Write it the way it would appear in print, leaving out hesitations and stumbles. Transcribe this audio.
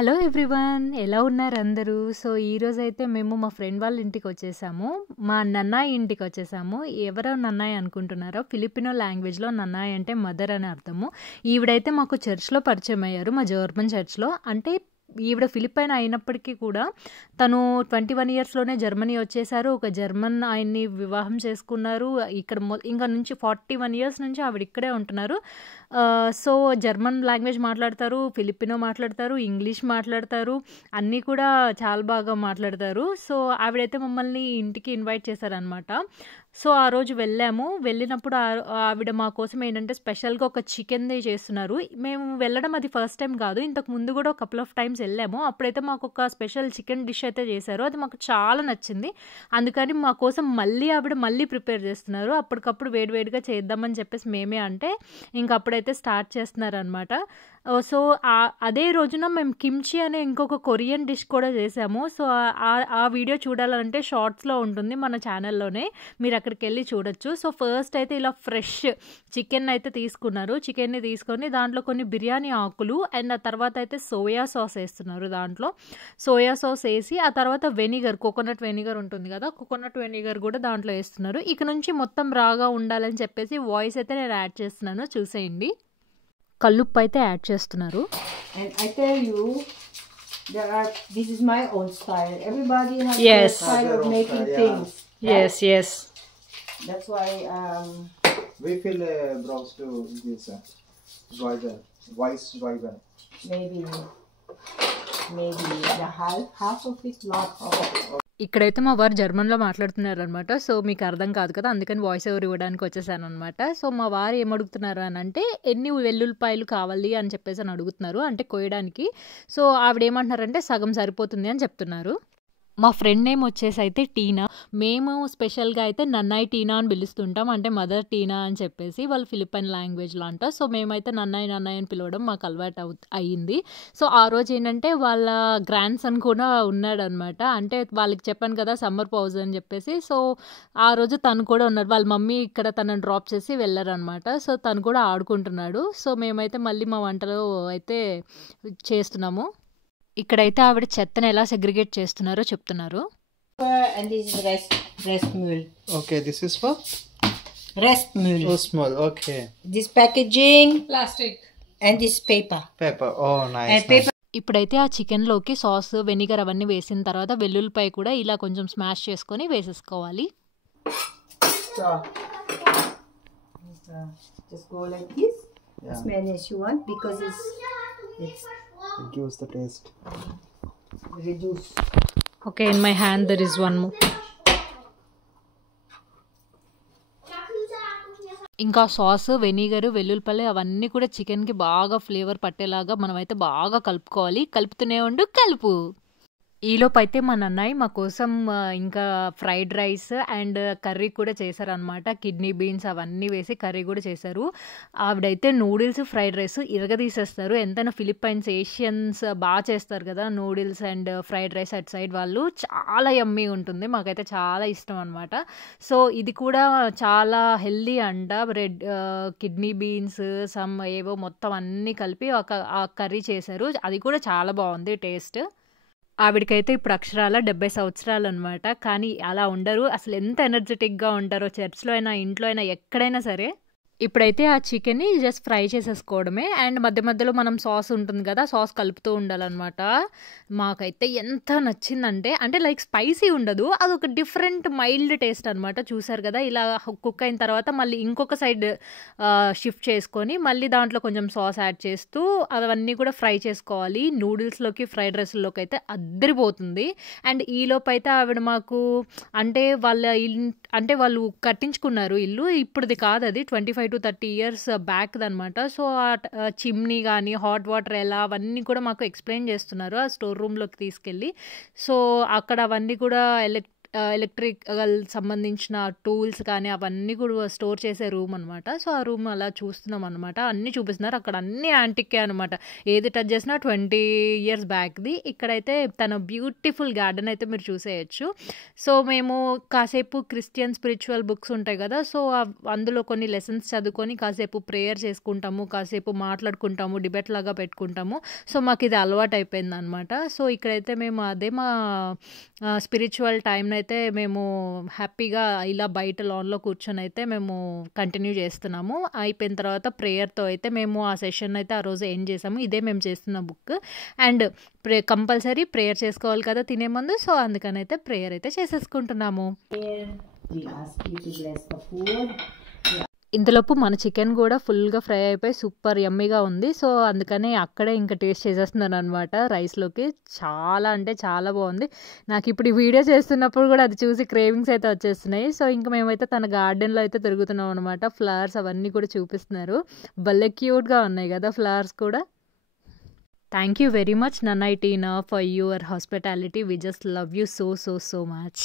Hello everyone, ఎలా ఉన్నారు అందరూ? సో ఈరోజైతే మేము మా ఫ్రెండ్ వాళ్ళ ఇంటికి వచ్చేసాము. మా నన్నాయి ఇంటికి వచ్చేసాము. ఎవరో నన్నాయి అనుకుంటున్నారో, ఫిలిపినో లాంగ్వేజ్లో నన్నాయి అంటే మదర్ అని అర్థము. ఈవిడైతే మాకు చర్చ్లో పరిచయం అయ్యారు, మా జర్మన్ చర్చ్లో. అంటే ఈవిడ ఫిలిప్పైన్ అయినప్పటికీ కూడా తను 21 ఇయర్స్లోనే జర్మనీ వచ్చేసారు. ఒక జర్మన్ ఆయన్ని వివాహం చేసుకున్నారు. ఇక్కడ ఇంకా నుంచి 41 ఇయర్స్ నుంచి ఆవిడ ఇక్కడే ఉంటున్నారు. సో జర్మన్ లాంగ్వేజ్ మాట్లాడతారు, ఫిలిపినో మాట్లాడతారు, ఇంగ్లీష్ మాట్లాడతారు, అన్నీ కూడా చాలా బాగా మాట్లాడతారు. సో ఆవిడైతే మమ్మల్ని ఇంటికి ఇన్వైట్ చేశారనమాట. సో ఆ రోజు వెళ్ళినప్పుడు ఆవిడ మా కోసం ఏంటంటే స్పెషల్గా ఒక చికెన్ది చేస్తున్నారు. మేము వెళ్ళడం అది ఫస్ట్ టైం కాదు, ఇంతకు ముందు కూడా ఒక కపుల్ ఆఫ్ టైమ్స్ వెళ్ళాము. అప్పుడైతే మాకు ఒక స్పెషల్ చికెన్ డిష్ అయితే చేశారు, అది మాకు చాలా నచ్చింది. అందుకని మా కోసం ఆవిడ మళ్ళీ ప్రిపేర్ చేస్తున్నారు. అప్పటికప్పుడు వేడివేడిగా చేద్దామని చెప్పేసి మేమే అంటే ఇంక అప్పుడైతే స్టార్ట్ చేస్తున్నారనమాట. సో అదే రోజున మేము కిమ్చి అనే ఇంకొక కొరియన్ డిష్ కూడా చేసాము. సో ఆ వీడియో చూడాలంటే షార్ట్స్లో ఉంటుంది మన ఛానల్లోనే, మీరు అక్కడికి వెళ్ళి చూడొచ్చు. సో ఫస్ట్ అయితే ఇలా ఫ్రెష్ చికెన్ అయితే తీసుకున్నారు. చికెన్ని తీసుకొని దాంట్లో కొన్ని బిర్యానీ ఆకులు అండ్ ఆ తర్వాత అయితే సోయా సాస్ వేస్తున్నారు. దాంట్లో సోయా సాస్ వేసి ఆ తర్వాత కోకోనట్ వెనిగర్ ఉంటుంది కదా, కోకోనట్ వెనిగర్ కూడా దాంట్లో వేస్తున్నారు. ఇక నుంచి మొత్తం రాగా ఉండాలని చెప్పేసి వాయిస్ అయితే నేను యాడ్ చేస్తున్నాను, చూసేయండి. కల్లుప్పు అయితే యాడ్ చేస్తున్నారు. And I tell you, this is my own style. Everybody has Yes. their style of making things. Yes. That's why We feel browse to this voice driver. maybe the half of it, not all. ఇక్కడైతే మా వారు జర్మన్లో మాట్లాడుతున్నారు అనమాట. So మీకు అర్థం కాదు కదా, అందుకని వాయిస్ ఓవర్ ఇవ్వడానికి వచ్చేసాను అనమాట. సో మా వారు ఏమడుగుతున్నారు అని అంటే ఎన్ని వెల్లుల్లిపాయలు కావాలి అని చెప్పేసి అడుగుతున్నారు, అంటే కోయడానికి. సో ఆవిడ ఏమంటున్నారంటే సగం సరిపోతుంది అని చెప్తున్నారు. మా ఫ్రెండ్ నేమ్ వచ్చేసి అయితే టీనా. మేము స్పెషల్గా అయితే నన్నాయి టీనా అని పిలుస్తుంటాం, అంటే మదర్ టీనా అని చెప్పేసి వాళ్ళు ఫిలిప్పైన్ లాంగ్వేజ్లో అంట. సో మేమైతే నన్నాయి అని పిలవడం మాకు అలవాటు అయ్యింది. సో ఆ రోజు ఏంటంటే వాళ్ళ గ్రాండ్ సన్ కూడా ఉన్నాడనమాట. అంటే వాళ్ళకి చెప్పాను కదా సమ్మర్ పౌజ్ అని చెప్పేసి. సో ఆ రోజు తను కూడా ఉన్నాడు. వాళ్ళ మమ్మీ ఇక్కడ తనని డ్రాప్ చేసి వెళ్ళారనమాట. సో తను కూడా ఆడుకుంటున్నాడు. సో మేమైతే మళ్ళీ మా వంటలో అయితే చేస్తున్నాము. ఇక్కడైతే ఆవిడ చెత్తను ఎలా సెగ్రిగేట్ చేస్తున్నారో చెప్తున్నారు. And this is restmüll. Okay, this is for Restmüll. oh small. Okay, This packaging Plastic. and this paper. pepper. Oh, nice. And paper. ఇప్పుడైతే ఆ చికెన్లోకి సాస్ వెనిగర్ అవన్నీ వేసిన తర్వాత వెల్లుల్లిపాయ కూడా ఇలా కొంచెం స్మాష్ చేసుకొని వేసేసుకోవాలి. So, just go like this. Yeah. As many as you want because it's It gives the taste. reduced. Okay, in my hand there is one more. ఇంకా సాస్ వెనిగర్ వెల్లుల్లిపాయలు అవన్నీ కూడా చికెన్కి బాగా ఫ్లేవర్ పట్టేలాగా మనమైతే బాగా కలుపుకోవాలి. కలుపుతూనే ఉండు, కలుపు. ఈలోపు అయితే మా నన్నాయి మా కోసం ఇంకా ఫ్రైడ్ రైస్ అండ్ కర్రీ కూడా చేశారనమాట. కిడ్నీ బీన్స్ అవన్నీ వేసి కర్రీ కూడా చేశారు. ఆవిడైతే నూడిల్స్ ఫ్రైడ్ రైస్ ఇరగదీసేస్తారు. ఎంతైనా ఫిలిప్పైన్స్ ఏషియన్స్ బాగా చేస్తారు కదా నూడిల్స్ అండ్ ఫ్రైడ్ రైస్. అటు సైడ్ వాళ్ళు చాలా యమ్మీ ఉంటుంది, మాకైతే చాలా ఇష్టం అనమాట. సో ఇది కూడా చాలా హెల్దీ అంట. కిడ్నీ బీన్స్ సమ్ ఏవో మొత్తం అన్నీ కలిపి ఆ కర్రీ చేశారు. అది కూడా చాలా బాగుంది టేస్ట్. ఆవిడకైతే ఇప్పుడు అక్షరాల 70 సంవత్సరాలు అనమాట. కానీ అలా ఉండరు, అసలు ఎంత ఎనర్జెటిక్గా ఉంటారో చర్చ్లో అయినా ఇంట్లో అయినా ఎక్కడైనా సరే. ఇప్పుడైతే ఆ చికెన్ని జస్ట్ ఫ్రై చేసేసుకోవడమే. అండ్ మధ్య మధ్యలో మనం సాస్ ఉంటుంది కదా, సాస్ కలుపుతూ ఉండాలన్నమాట. మాకైతే ఎంత నచ్చిందంటే, అంటే లైక్ స్పైసీ ఉండదు, అదొక డిఫరెంట్ మైల్డ్ టేస్ట్ అనమాట. చూసారు కదా, ఇలా కుక్ అయిన తర్వాత మళ్ళీ ఇంకొక సైడ్ షిఫ్ట్ చేసుకొని మళ్ళీ దాంట్లో కొంచెం సాస్ యాడ్ చేస్తూ అవన్నీ కూడా ఫ్రై చేసుకోవాలి. నూడిల్స్లోకి ఫ్రైడ్ రైస్లోకి అయితే అద్దరిపోతుంది. అండ్ ఈలోపు అయితే ఆవిడ మాకు అంటే వాళ్ళు కట్టించుకున్నారు ఇల్లు, ఇప్పుడుది కాదు, అది 25 to 30 years బ్యాక్ అనమాట. సో ఆ చిమ్నీ కానీ హాట్ వాటర్ ఎలా అవన్నీ కూడా మాకు ఎక్స్ప్లెయిన్ చేస్తున్నారు ఆ స్టోర్ రూమ్లోకి తీసుకెళ్ళి. సో అక్కడ అవన్నీ కూడా ఎలక్ట్రికల్ సంబంధించిన టూల్స్ కానీ అవన్నీ కూడా స్టోర్ చేసే రూమ్ అనమాట. సో ఆ రూమ్ అలా చూస్తున్నాం అనమాట. అన్నీ చూపిస్తున్నారు. అక్కడ అన్ని యాంటిక్కే అనమాట. ఏది టచ్ చేసినా 20 years బ్యాక్ది. ఇక్కడైతే తన బ్యూటిఫుల్ గార్డెన్ అయితే మీరు చూసేయచ్చు. సో మేము కాసేపు క్రిస్టియన్ స్పిరిచువల్ బుక్స్ ఉంటాయి కదా, సో అందులో కొన్ని లెసన్స్ చదువుకొని కాసేపు ప్రేయర్ చేసుకుంటాము, కాసేపు మాట్లాడుకుంటాము, డిబేట్ లాగా పెట్టుకుంటాము. సో మాకు ఇది అలవాటు అయిపోయింది అనమాట. సో ఇక్కడైతే మేము అదే మా స్పిరిచువల్ టైంని అయితే మేము హ్యాపీగా ఇలా బయట లాన్లో కూర్చొని అయితే మేము కంటిన్యూ చేస్తున్నాము. అయిపోయిన తర్వాత ప్రేయర్తో అయితే మేము ఆ సెషన్ అయితే ఆ రోజు ఎండ్ చేసాము. ఇదే మేము చేస్తున్న బుక్. అండ్ కంపల్సరీ ప్రేయర్ చేసుకోవాలి కదా తినే ముందు. సో అందుకనైతే ప్రేయర్ అయితే చేసేసుకుంటున్నాము. We ask you to bless the food. ఇంతలోపు మన చికెన్ కూడా ఫుల్గా ఫ్రై అయిపోయి సూపర్ యమ్మీగా ఉంది. సో అందుకని అక్కడే ఇంకా టేస్ట్ చేసేస్తున్నాను అనమాట రైస్లోకి. చాలా అంటే చాలా బాగుంది. నాకు ఇప్పుడు ఈ వీడియో చేస్తున్నప్పుడు కూడా అది చూసి క్రేవింగ్స్ అయితే వచ్చేస్తున్నాయి. సో ఇంకా మేమైతే తన గార్డెన్లో అయితే తిరుగుతున్నాం అనమాట. ఫ్లవర్స్ అవన్నీ కూడా చూపిస్తున్నారు. భలే క్యూట్గా ఉన్నాయి కదా ఫ్లవర్స్ కూడా. థ్యాంక్ యూ వెరీ మచ్ నన్నై Tina for your hospitality. We just love you so so so much.